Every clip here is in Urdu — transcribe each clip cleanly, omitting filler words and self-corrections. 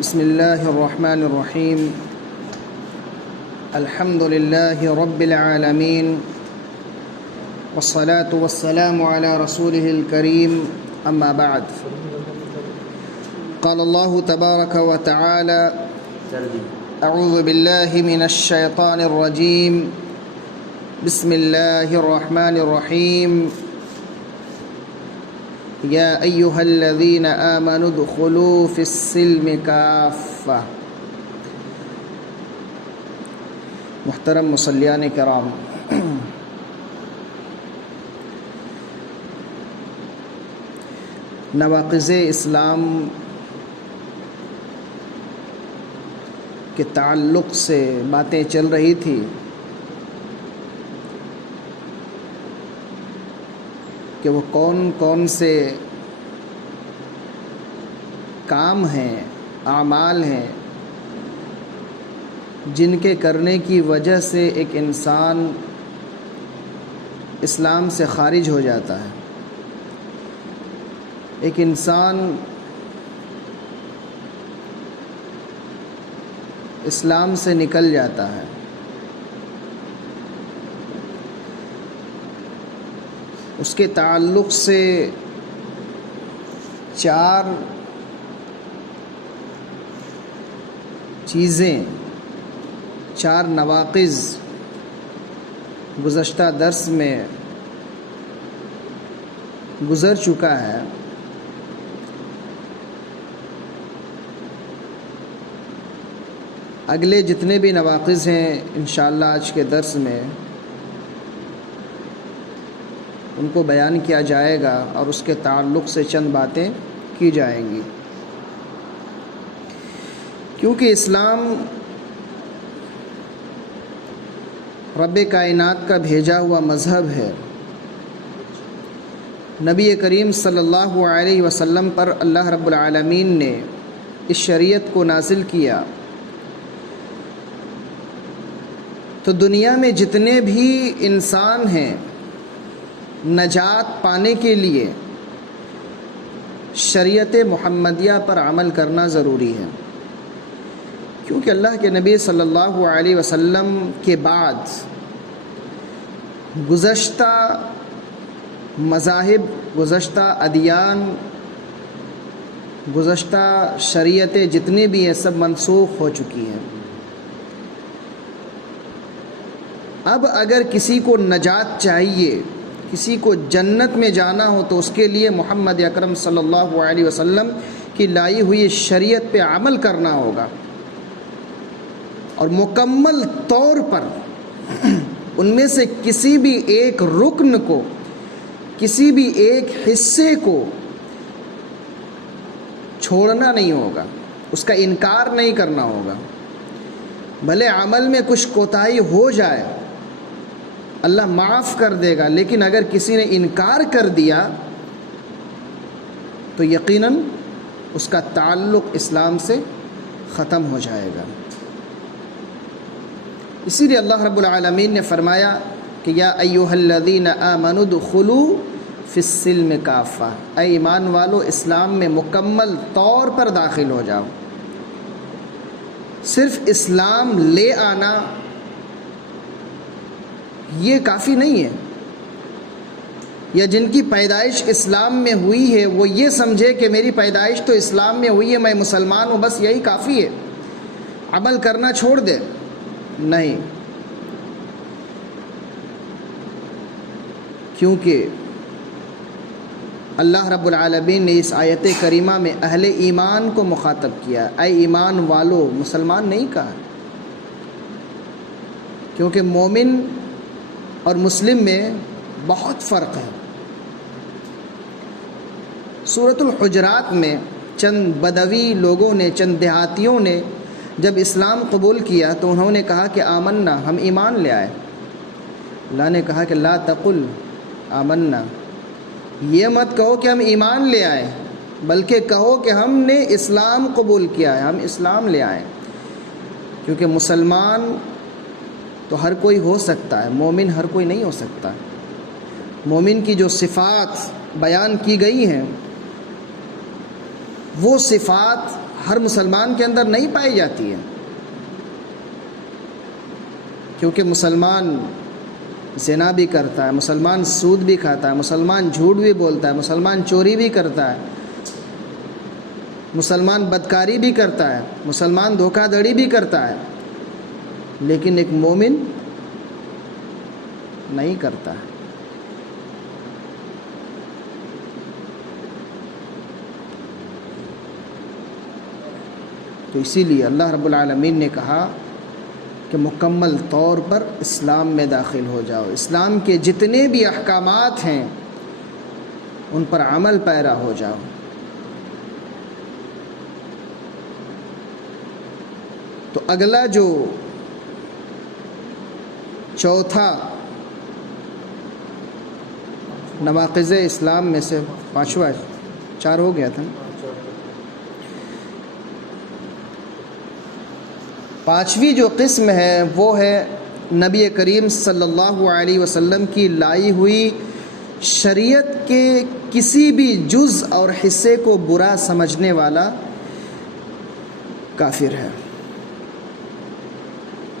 بسم الله الرحمن الرحيم. الحمد لله رب العالمين، والصلاة والسلام على رسوله الكريم. أما بعد، قال الله تبارك وتعالى: أعوذ بالله من الشيطان الرجيم. بسم الله الرحمن الرحيم. يا أيها الذين آمنوا ادخلوا في السلم كافة. محترم مصلیان کرام، نواقض اسلام کے تعلق سے باتیں چل رہی تھی کہ وہ کون کون سے کام ہیں، اعمال ہیں جن کے کرنے کی وجہ سے ایک انسان اسلام سے خارج ہو جاتا ہے، ایک انسان اسلام سے نکل جاتا ہے۔ اس کے تعلق سے چار چیزیں، چار نواقض گزشتہ درس میں گزر چکا ہے۔ اگلے جتنے بھی نواقض ہیں انشاءاللہ آج کے درس میں ان کو بیان کیا جائے گا اور اس کے تعلق سے چند باتیں کی جائیں گی، کیونکہ اسلام رب کائنات کا بھیجا ہوا مذہب ہے۔ نبی کریم صلی اللہ علیہ وسلم پر اللہ رب العالمین نے اس شریعت کو نازل کیا، تو دنیا میں جتنے بھی انسان ہیں نجات پانے کے لیے شریعت محمدیہ پر عمل کرنا ضروری ہے، کیونکہ اللہ کے نبی صلی اللہ علیہ وسلم کے بعد گزشتہ مذاہب، گزشتہ ادیان، گزشتہ شریعتیں جتنی بھی ہیں سب منسوخ ہو چکی ہیں۔ اب اگر کسی کو نجات چاہیے، کسی کو جنت میں جانا ہو، تو اس کے لیے محمد اکرم صلی اللہ علیہ وسلم کی لائی ہوئی شریعت پہ عمل کرنا ہوگا، اور مکمل طور پر ان میں سے کسی بھی ایک رکن کو، کسی بھی ایک حصے کو چھوڑنا نہیں ہوگا، اس کا انکار نہیں کرنا ہوگا۔ بھلے عمل میں کچھ کوتاہی ہو جائے اللہ معاف کر دے گا، لیکن اگر کسی نے انکار کر دیا تو یقیناً اس کا تعلق اسلام سے ختم ہو جائے گا۔ اسی لیے اللہ رب العالمین نے فرمایا کہ یا ایھا الذین آمنوا ادخلوا فی السلم کافہ، اے ایمان والو اسلام میں مکمل طور پر داخل ہو جاؤ۔ صرف اسلام لے آنا یہ کافی نہیں ہے، یا جن کی پیدائش اسلام میں ہوئی ہے وہ یہ سمجھے کہ میری پیدائش تو اسلام میں ہوئی ہے، میں مسلمان ہوں، بس یہی کافی ہے، عمل کرنا چھوڑ دے۔ نہیں، کیونکہ اللہ رب العالمین نے اس آیت کریمہ میں اہل ایمان کو مخاطب کیا، اے ایمان والو، مسلمان نہیں کہا، کیونکہ مومن اور مسلم میں بہت فرق ہے۔ سورۃ الحجرات میں چند بدوی لوگوں نے، چند دیہاتیوں نے جب اسلام قبول کیا تو انہوں نے کہا کہ آمنا، ہم ایمان لے آئے۔ اللہ نے کہا کہ لا تقل آمنا، یہ مت کہو کہ ہم ایمان لے آئے، بلکہ کہو کہ ہم نے اسلام قبول کیا ہے، ہم اسلام لے آئے، کیونکہ مسلمان تو ہر کوئی ہو سکتا ہے، مومن ہر کوئی نہیں ہو سکتا۔ مومن کی جو صفات بیان کی گئی ہیں وہ صفات ہر مسلمان کے اندر نہیں پائی جاتی ہے، کیونکہ مسلمان زنا بھی کرتا ہے، مسلمان سود بھی کھاتا ہے، مسلمان جھوٹ بھی بولتا ہے، مسلمان چوری بھی کرتا ہے، مسلمان بدکاری بھی کرتا ہے، مسلمان دھوکہ دھڑی بھی کرتا ہے، لیکن ایک مومن نہیں کرتا ہے۔ تو اسی لیے اللہ رب العالمین نے کہا کہ مکمل طور پر اسلام میں داخل ہو جاؤ، اسلام کے جتنے بھی احکامات ہیں ان پر عمل پیرا ہو جاؤ۔ تو اگلا جو چوتھا نواقض اسلام میں سے پانچواں، چار ہو گیا تھا، پانچویں جو قسم ہے وہ ہے نبی کریم صلی اللہ علیہ وسلم کی لائی ہوئی شریعت کے کسی بھی جز اور حصے کو برا سمجھنے والا کافر ہے،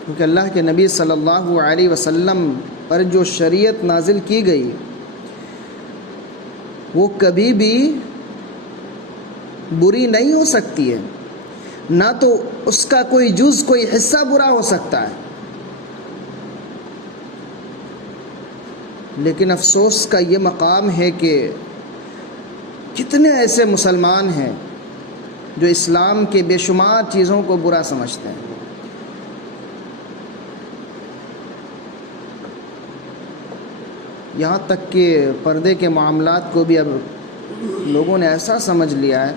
کیونکہ اللہ کے نبی صلی اللہ علیہ وسلم پر جو شریعت نازل کی گئی وہ کبھی بھی بری نہیں ہو سکتی ہے، نہ تو اس کا کوئی جز کوئی حصہ برا ہو سکتا ہے۔ لیکن افسوس کا یہ مقام ہے کہ کتنے ایسے مسلمان ہیں جو اسلام کے بے شمار چیزوں کو برا سمجھتے ہیں۔ یہاں تک کہ پردے کے معاملات کو بھی اب لوگوں نے ایسا سمجھ لیا ہے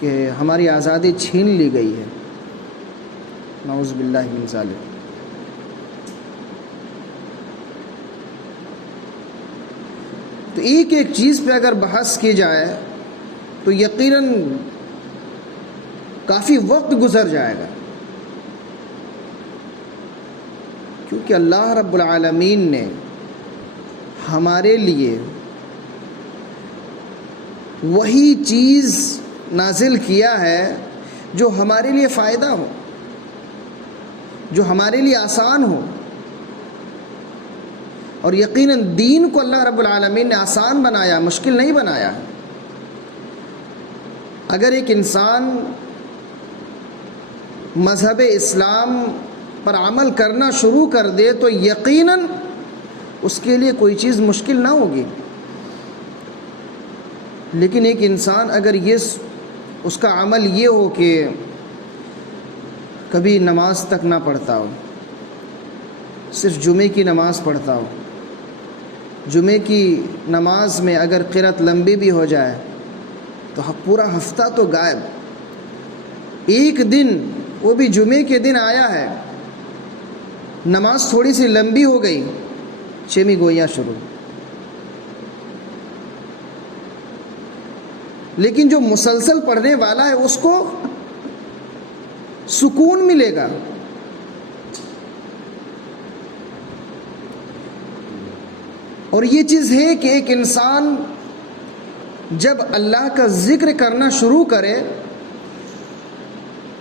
کہ ہماری آزادی چھین لی گئی ہے، نعوذ باللہ من ذالک۔ تو ایک ایک چیز پہ اگر بحث کی جائے تو یقیناً کافی وقت گزر جائے گا، کیونکہ اللہ رب العالمین نے ہمارے لیے وہی چیز نازل کیا ہے جو ہمارے لیے فائدہ ہو، جو ہمارے لیے آسان ہو، اور یقیناً دین کو اللہ رب العالمین نے آسان بنایا، مشکل نہیں بنایا۔ اگر ایک انسان مذہب اسلام پر عمل کرنا شروع کر دے تو یقیناً اس کے لیے کوئی چیز مشکل نہ ہوگی، لیکن ایک انسان اگر اس کا عمل یہ ہو کہ کبھی نماز تک نہ پڑھتا ہو، صرف جمعے کی نماز پڑھتا ہو، جمعے کی نماز میں اگر قرأت لمبی بھی ہو جائے تو پورا ہفتہ تو غائب، ایک دن وہ بھی جمعے کے دن آیا ہے، نماز تھوڑی سی لمبی ہو گئی، 6ویں گوئیاں شروع۔ لیکن جو مسلسل پڑھنے والا ہے اس کو سکون ملے گا۔ اور یہ چیز ہے کہ ایک انسان جب اللہ کا ذکر کرنا شروع کرے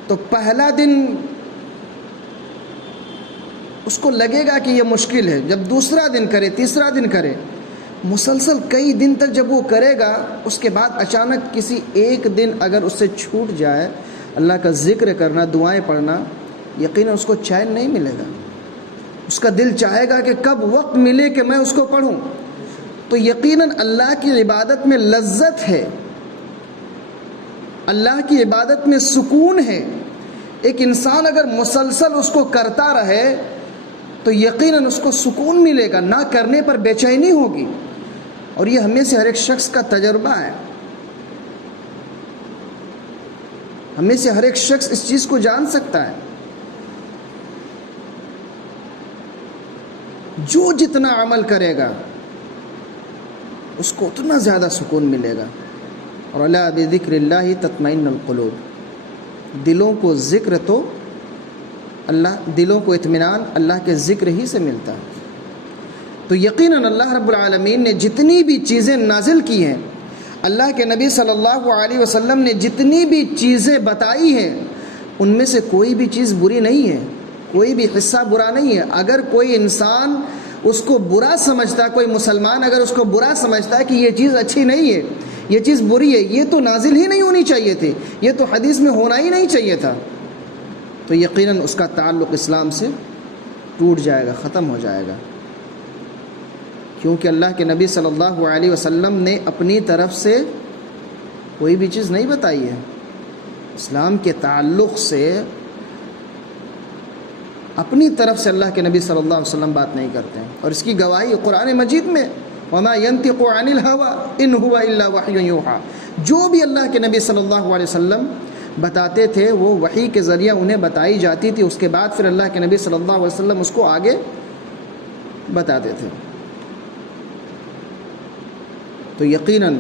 تو پہلا دن اس کو لگے گا کہ یہ مشکل ہے، جب دوسرا دن کرے، تیسرا دن کرے، مسلسل کئی دن تک جب وہ کرے گا، اس کے بعد اچانک کسی ایک دن اگر اس سے چھوٹ جائے اللہ کا ذکر کرنا، دعائیں پڑھنا، یقیناً اس کو چین نہیں ملے گا، اس کا دل چاہے گا کہ کب وقت ملے کہ میں اس کو پڑھوں۔ تو یقیناً اللہ کی عبادت میں لذت ہے، اللہ کی عبادت میں سکون ہے۔ ایک انسان اگر مسلسل اس کو کرتا رہے تو یقیناً اس کو سکون ملے گا، نہ کرنے پر بے چینی ہوگی، اور یہ ہمیں سے ہر ایک شخص کا تجربہ ہے، ہمیں سے ہر ایک شخص اس چیز کو جان سکتا ہے۔ جو جتنا عمل کرے گا اس کو اتنا زیادہ سکون ملے گا۔ اور الا بذکر اللہ تطمئن القلوب، دلوں کو ذکر تو دلوں کو اطمینان اللہ کے ذکر ہی سے ملتا ہے۔ تو یقیناً اللہ رب العالمین نے جتنی بھی چیزیں نازل کی ہیں اللہ کے نبی صلی اللہ علیہ وسلم نے جتنی بھی چیزیں بتائی ہیں ان میں سے کوئی بھی چیز بری نہیں ہے، کوئی بھی حصہ برا نہیں ہے۔ اگر کوئی انسان اس کو برا سمجھتا ہے، کوئی مسلمان اگر اس کو برا سمجھتا ہے کہ یہ چیز اچھی نہیں ہے، یہ چیز بری ہے، یہ تو نازل ہی نہیں ہونی چاہیے تھی، یہ تو حدیث میں ہونا ہی نہیں چاہیے تھا، تو یقیناً اس کا تعلق اسلام سے ٹوٹ جائے گا، ختم ہو جائے گا، کیونکہ اللہ کے نبی صلی اللہ علیہ وسلم نے اپنی طرف سے کوئی بھی چیز نہیں بتائی ہے۔ اسلام کے تعلق سے اپنی طرف سے اللہ کے نبی صلی اللہ علیہ وسلم بات نہیں کرتے ہیں، اور اس کی گواہی قرآن مجید میں وَمَا يَنْتِقُ عَنِ الْهَوَىٰ إِنْ هُوَ إِلَّا وَحْيٌ يُوحَىٰ، جو بھی اللہ کے نبی صلی اللہ علیہ وسلم بتاتے تھے وہ وحی کے ذریعہ انہیں بتائی جاتی تھی، اس کے بعد پھر اللہ کے نبی صلی اللہ علیہ وسلم اس کو آگے بتاتے تھے۔ تو یقیناً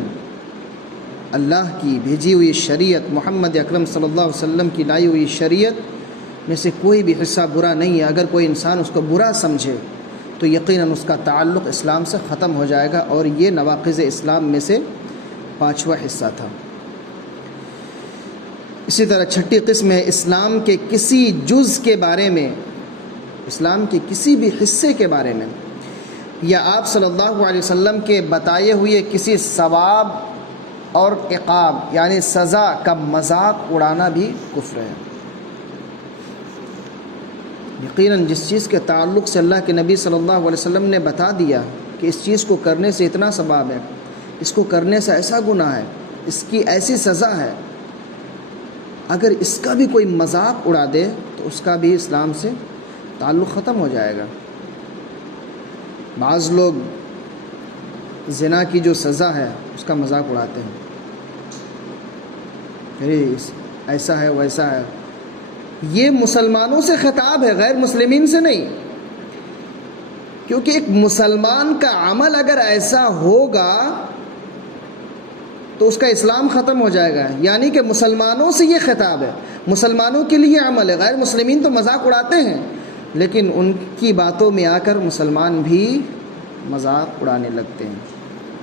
اللہ کی بھیجی ہوئی شریعت، محمد اکرم صلی اللہ علیہ وسلم کی لائی ہوئی شریعت میں سے کوئی بھی حصہ برا نہیں ہے۔ اگر کوئی انسان اس کو برا سمجھے تو یقیناً اس کا تعلق اسلام سے ختم ہو جائے گا، اور یہ نواقض اسلام میں سے 5واں حصہ تھا۔ اسی طرح 6ٹھی قسم ہے اسلام کے کسی جز کے بارے میں، اسلام کے کسی بھی حصے کے بارے میں، یا آپ صلی اللہ علیہ وسلم کے بتائے ہوئے کسی ثواب اور عقاب یعنی سزا کا مذاق اڑانا بھی کفر ہے۔ یقیناً جس چیز کے تعلق سے اللہ کے نبی صلی اللہ علیہ وسلم نے بتا دیا کہ اس چیز کو کرنے سے اتنا ثواب ہے، اس کو کرنے سے ایسا گناہ ہے، اس کی ایسی سزا ہے، اگر اس کا بھی کوئی مذاق اڑا دے تو اس کا بھی اسلام سے تعلق ختم ہو جائے گا۔ بعض لوگ زنا کی جو سزا ہے اس کا مذاق اڑاتے ہیں، ایسا ہے ویسا ہے۔ یہ مسلمانوں سے خطاب ہے، غیر مسلمین سے نہیں، کیونکہ ایک مسلمان کا عمل اگر ایسا ہوگا تو اس کا اسلام ختم ہو جائے گا، یعنی کہ مسلمانوں سے یہ خطاب ہے، مسلمانوں کے لیے عمل ہے۔ غیر مسلمین تو مذاق اڑاتے ہیں، لیکن ان کی باتوں میں آ کر مسلمان بھی مذاق اڑانے لگتے ہیں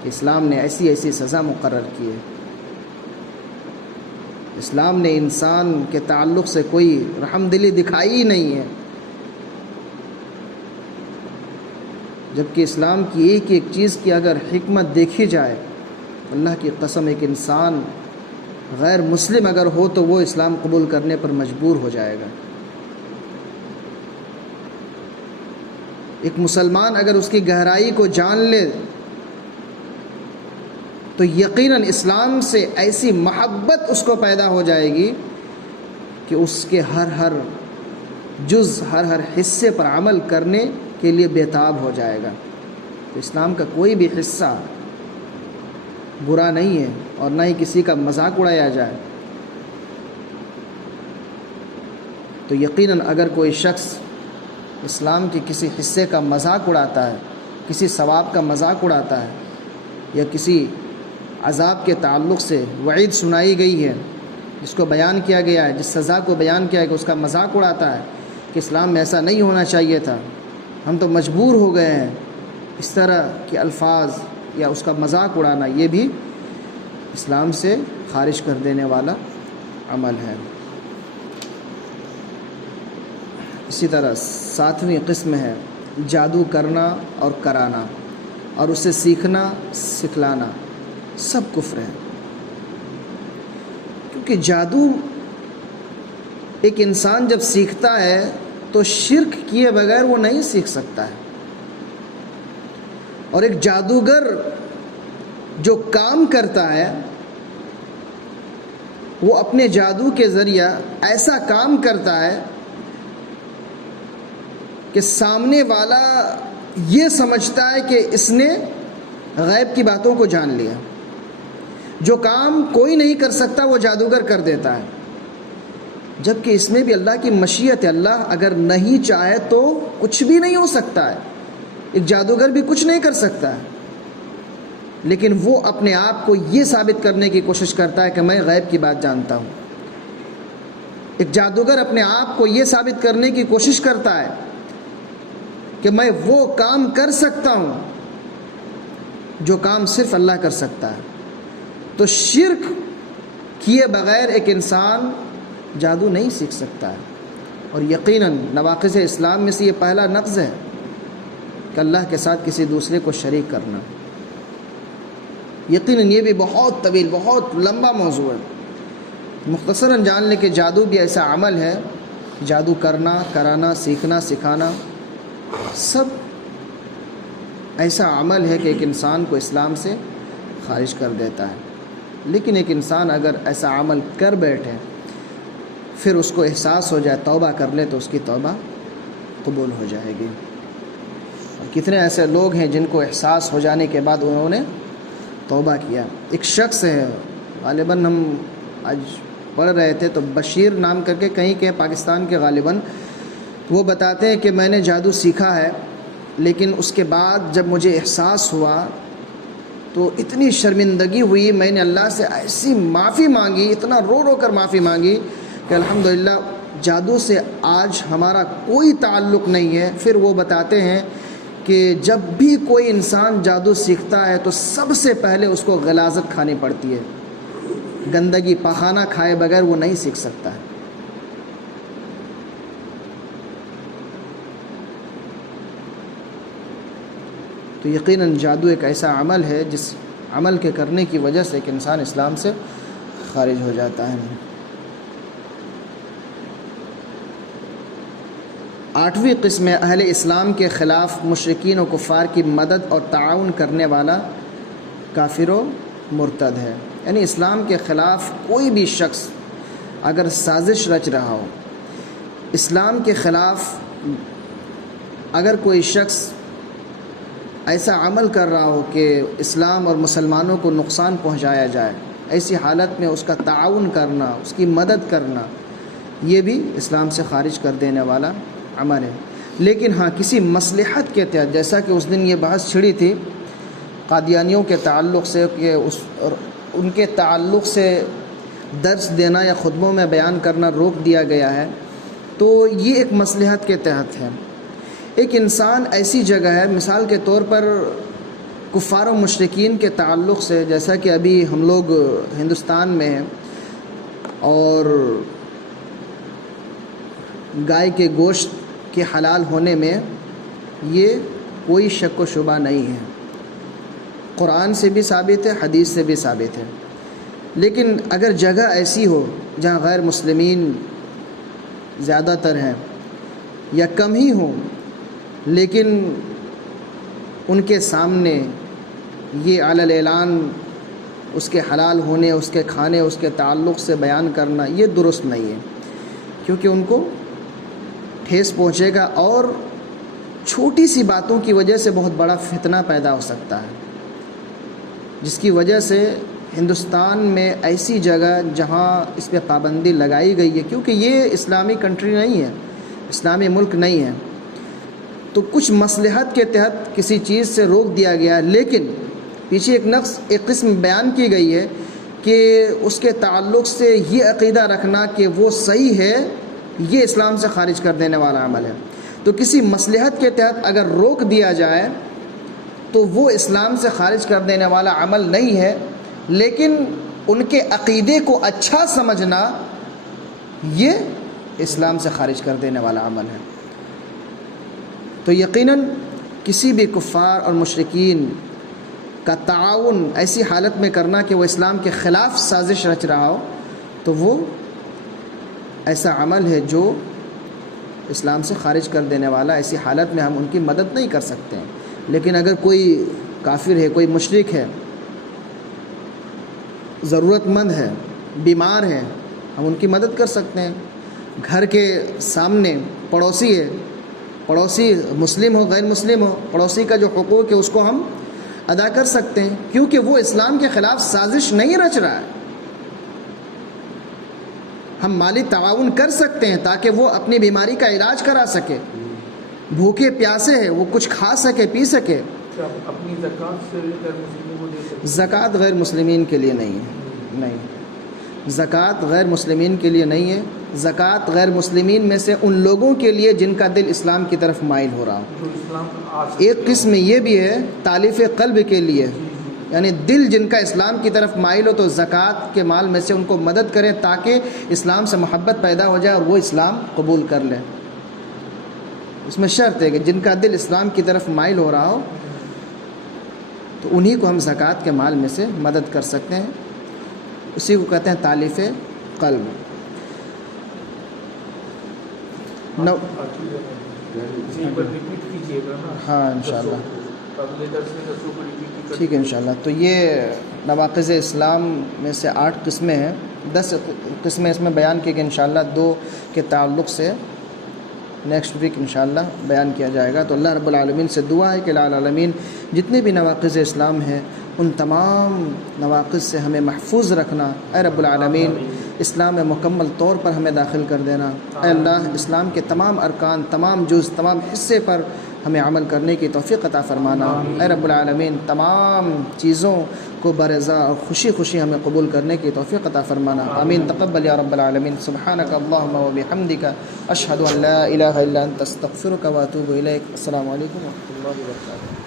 کہ اسلام نے ایسی ایسی سزا مقرر کی ہے۔ اسلام نے انسان کے تعلق سے کوئی رحم دلی دکھائی ہی نہیں ہے، جبکہ اسلام کی ایک ایک چیز کی اگر حکمت دیکھی جائے، اللہ کی قسم ایک انسان غیر مسلم اگر ہو تو وہ اسلام قبول کرنے پر مجبور ہو جائے گا۔ ایک مسلمان اگر اس کی گہرائی کو جان لے تو یقیناً اسلام سے ایسی محبت اس کو پیدا ہو جائے گی کہ اس کے ہر جز، ہر حصے پر عمل کرنے کے لیے بےتاب ہو جائے گا۔ تو اسلام کا کوئی بھی حصہ برا نہیں ہے، اور نہ ہی کسی کا مذاق اڑایا جائے۔ تو یقیناً اگر کوئی شخص اسلام کے کسی حصے کا مذاق اڑاتا ہے، کسی ثواب کا مذاق اڑاتا ہے، یا کسی عذاب کے تعلق سے وعید سنائی گئی ہے، جس کو بیان کیا گیا ہے، جس سزا کو بیان کیا ہے کہ اس کا مذاق اڑاتا ہے کہ اسلام میں ایسا نہیں ہونا چاہیے تھا، ہم تو مجبور ہو گئے ہیں، اس طرح کے الفاظ یا اس کا مذاق اڑانا، یہ بھی اسلام سے خارج کر دینے والا عمل ہے۔ اسی طرح 7ویں قسم ہے جادو کرنا اور کرانا، اور اسے سیکھنا سکھلانا، سب کفر ہے۔ کیونکہ جادو ایک انسان جب سیکھتا ہے تو شرک کیے بغیر وہ نہیں سیکھ سکتا ہے، اور ایک جادوگر جو کام کرتا ہے وہ اپنے جادو کے ذریعہ ایسا کام کرتا ہے کہ سامنے والا یہ سمجھتا ہے کہ اس نے غیب کی باتوں کو جان لیا۔ جو کام کوئی نہیں کر سکتا وہ جادوگر کر دیتا ہے، جبکہ اس میں بھی اللہ کی مشیت ہے، اللہ اگر نہیں چاہے تو کچھ بھی نہیں ہو سکتا ہے، ایک جادوگر بھی کچھ نہیں کر سکتا ہے، لیکن وہ اپنے آپ کو یہ ثابت کرنے کی کوشش کرتا ہے کہ میں غیب کی بات جانتا ہوں۔ ایک جادوگر اپنے آپ کو یہ ثابت کرنے کی کوشش کرتا ہے کہ میں وہ کام کر سکتا ہوں جو کام صرف اللہ کر سکتا ہے، تو شرک کیے بغیر ایک انسان جادو نہیں سیکھ سکتا ہے۔ اور یقیناً نواقض اسلام میں سے یہ پہلا نقض ہے کہ اللہ کے ساتھ کسی دوسرے کو شریک کرنا۔ یقیناً یہ بھی بہت طویل، بہت لمبا موضوع ہے، مختصراً جان لیں کہ جادو بھی ایسا عمل ہے، جادو کرنا، کرانا، سیکھنا، سکھانا، سب ایسا عمل ہے کہ ایک انسان کو اسلام سے خارج کر دیتا ہے۔ لیکن ایک انسان اگر ایسا عمل کر بیٹھے، پھر اس کو احساس ہو جائے، توبہ کر لے، تو اس کی توبہ قبول ہو جائے گی۔ اور کتنے ایسے لوگ ہیں جن کو احساس ہو جانے کے بعد انہوں نے توبہ کیا۔ ایک شخص ہے، غالباً ہم آج پڑھ رہے تھے تو بشیر نام کر کے کہیں کہ پاکستان کے غالباً، وہ بتاتے ہیں کہ میں نے جادو سیکھا ہے، لیکن اس کے بعد جب مجھے احساس ہوا تو اتنی شرمندگی ہوئی، میں نے اللہ سے ایسی معافی مانگی، اتنا رو رو کر معافی مانگی کہ الحمدللہ جادو سے آج ہمارا کوئی تعلق نہیں ہے۔ پھر وہ بتاتے ہیں کہ جب بھی کوئی انسان جادو سیکھتا ہے تو سب سے پہلے اس کو غلاظت کھانی پڑتی ہے، گندگی، پخانہ کھائے بغیر وہ نہیں سیکھ سکتا ہے۔ تو یقیناً جادو ایک ایسا عمل ہے جس عمل کے کرنے کی وجہ سے ایک انسان اسلام سے خارج ہو جاتا ہے۔ 8ویں قسم ہے اہل اسلام کے خلاف مشرکین و کفار کی مدد اور تعاون کرنے والا کافر و مرتد ہے۔ یعنی اسلام کے خلاف کوئی بھی شخص اگر سازش رچ رہا ہو، اسلام کے خلاف اگر کوئی شخص ایسا عمل کر رہا ہو کہ اسلام اور مسلمانوں کو نقصان پہنچایا جائے، ایسی حالت میں اس کا تعاون کرنا، اس کی مدد کرنا، یہ بھی اسلام سے خارج کر دینے والا عمل ہے۔ لیکن ہاں کسی مصلحت کے تحت، جیسا کہ اس دن یہ بحث چھڑی تھی قادیانیوں کے تعلق سے کہ ان کے تعلق سے درس دینا یا خطبوں میں بیان کرنا روک دیا گیا ہے، تو یہ ایک مصلحت کے تحت ہے۔ ایک انسان ایسی جگہ ہے، مثال کے طور پر کفار و مشرکین کے تعلق سے، جیسا کہ ابھی ہم لوگ ہندوستان میں ہیں اور گائے کے گوشت کے حلال ہونے میں یہ کوئی شک و شبہ نہیں ہے، قرآن سے بھی ثابت ہے، حدیث سے بھی ثابت ہے۔ لیکن اگر جگہ ایسی ہو جہاں غیر مسلمین زیادہ تر ہیں یا کم ہی ہوں، لیکن ان کے سامنے یہ علی الاعلان اس کے حلال ہونے، اس کے کھانے، اس کے تعلق سے بیان کرنا، یہ درست نہیں ہے، کیونکہ ان کو ٹھیس پہنچے گا اور چھوٹی سی باتوں کی وجہ سے بہت بڑا فتنہ پیدا ہو سکتا ہے، جس کی وجہ سے ہندوستان میں ایسی جگہ جہاں اس پہ پابندی لگائی گئی ہے، کیونکہ یہ اسلامی کنٹری نہیں ہے، اسلامی ملک نہیں ہے، تو کچھ مصلحت کے تحت کسی چیز سے روک دیا گیا ہے۔ لیکن پیچھے ایک قسم بیان کی گئی ہے کہ اس کے تعلق سے یہ عقیدہ رکھنا کہ وہ صحیح ہے، یہ اسلام سے خارج کر دینے والا عمل ہے۔ تو کسی مصلحت کے تحت اگر روک دیا جائے تو وہ اسلام سے خارج کر دینے والا عمل نہیں ہے، لیکن ان کے عقیدے کو اچھا سمجھنا یہ اسلام سے خارج کر دینے والا عمل ہے۔ تو یقیناً کسی بھی کفار اور مشرکین کا تعاون ایسی حالت میں کرنا کہ وہ اسلام کے خلاف سازش رچ رہا ہو، تو وہ ایسا عمل ہے جو اسلام سے خارج کر دینے والا۔ ایسی حالت میں ہم ان کی مدد نہیں کر سکتے ہیں۔ لیکن اگر کوئی کافر ہے، کوئی مشرک ہے، ضرورت مند ہے، بیمار ہے، ہم ان کی مدد کر سکتے ہیں۔ گھر کے سامنے پڑوسی ہے، پڑوسی مسلم ہو غیر مسلم ہو، پڑوسی کا جو حقوق ہے اس کو ہم ادا کر سکتے ہیں، کیونکہ وہ اسلام کے خلاف سازش نہیں رچ رہا ہے۔ ہم مالی تعاون کر سکتے ہیں تاکہ وہ اپنی بیماری کا علاج کرا سکے، بھوکے پیاسے ہے وہ کچھ کھا سکے، پی سکے۔ اپنی زکوٰۃ سے غیر مسلموں کو دے سکتے؟ زکوٰۃ غیر مسلمین کے لیے نہیں ہے، نہیں، زکوٰۃ غیر مسلمین کے لیے نہیں ہے۔ زکوٰۃ غیر مسلمین میں سے ان لوگوں کے لیے جن کا دل اسلام کی طرف مائل ہو رہا ہو۔ جو اسلام آ سکتے۔ ایک قسم یہ بھی ہے تالیف قلب کے لیے، یعنی دل جن کا اسلام کی طرف مائل ہو تو زکوٰۃ کے مال میں سے ان کو مدد کریں تاکہ اسلام سے محبت پیدا ہو جائے اور وہ اسلام قبول کر لیں۔ اس میں شرط ہے کہ جن کا دل اسلام کی طرف مائل ہو رہا ہو تو انہی کو ہم زکوٰۃ کے مال میں سے مدد کر سکتے ہیں، اسی کو کہتے ہیں تالیف قلب۔ اسی پر ریپیٹ کیجیے گا نا۔ ہاں انشاءاللہ اگلے درس میں درسوں کو ریپیٹ ٹھیک ہے انشاءاللہ۔ تو یہ نواقض اسلام میں سے 8 قسمیں ہیں، 10 قسمیں اس میں بیان کی گئی، انشاءاللہ 2 کے تعلق سے نیکسٹ ویک انشاءاللہ بیان کیا جائے گا۔ تو اللہ رب العالمین سے دعا ہے کہ العالمین جتنے بھی نواقض اسلام ہیں ان تمام نواقض سے ہمیں محفوظ رکھنا۔ اے رب العالمین اسلام میں مکمل طور پر ہمیں داخل کر دینا۔ اے اللہ اسلام کے تمام ارکان، تمام جز، تمام حصے پر ہمیں عمل کرنے کی توفیق عطا فرمانا۔ اے رب العالمین تمام چیزوں کو برضا اور خوشی خوشی ہمیں قبول کرنے کی توفیق عطا فرمانا۔ آمین تقبل یا رب العالمین۔ سبحانک اللہم و بحمدک، اشہد ان لا الہ الا انت، استغفرک و اتوب الیک۔ السلام علیکم و رحمۃ اللہ وبرکاتہ۔